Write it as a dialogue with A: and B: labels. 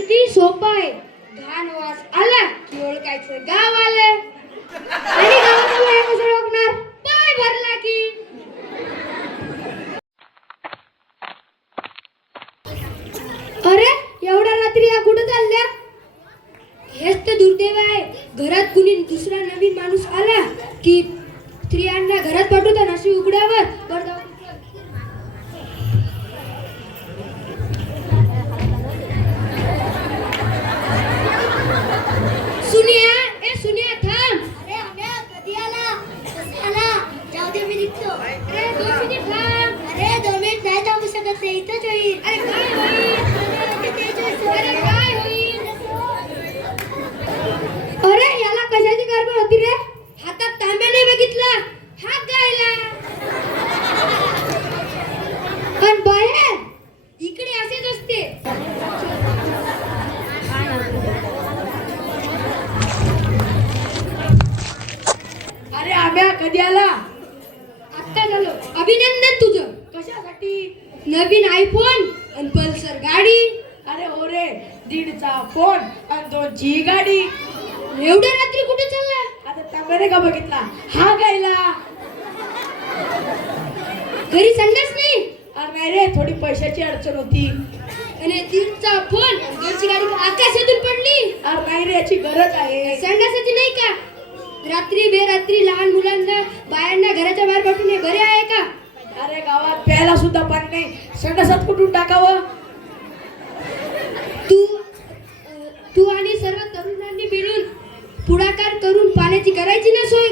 A: अगदी सोपं आहे. घाण वास आला की ओळखायचं. गाव आलं. आणि ओळखणार. पाय भरला की. अरे एवढ्या रात्री या कुठं चालल्या? हेच तर दुर्दैव आहे. घरात कुणी दुसरा नवीन माणूस आला की स्त्रियांना घरात पाठवताना अशी उघड्यावर.
B: अरे
A: दोन मिनिट थांब
B: अरे दोन मिनिट नाही थांबू शकत नाही इथंच होईल
A: अरे काय होईल अरे काय होईल अरे याला कशाची गडबड होती रे? हातात तांब्या नाही बघितला. हात गायला पण बाहेर इकडे असेच असते.
C: अरे आम्या कधी आला?
A: नवीन आयफोन आणि पल्सर गाडी.
C: अरे हो रे दीडचा फोन आणि दोनची गाडी.
A: एवढ्या रात्री कुठे चालला?
C: आता तांब्याने का बघितला? हा गायला.
A: घरी संडास नाही?
C: अरे नाही रे थोडी पैशाची अडचण होती.
A: आणि दीडचा फोन घरची गाडी का आकाशातून पडली.
C: अरे नाही रे याची गरज आहे.
A: संडासाची नाही का? रात्री बेरात्री लहान मुलांना बायांना घराच्या बाहेर पाठवणे बरे आहे का?
C: अरे गावात प्यायला सुद्धा पाणी नाही. संडासात कुठून टाकावं?
A: तू तू आणि सर्व तरुणांनी मिळून पुढाकार करून पाण्याची करायची ना सोय?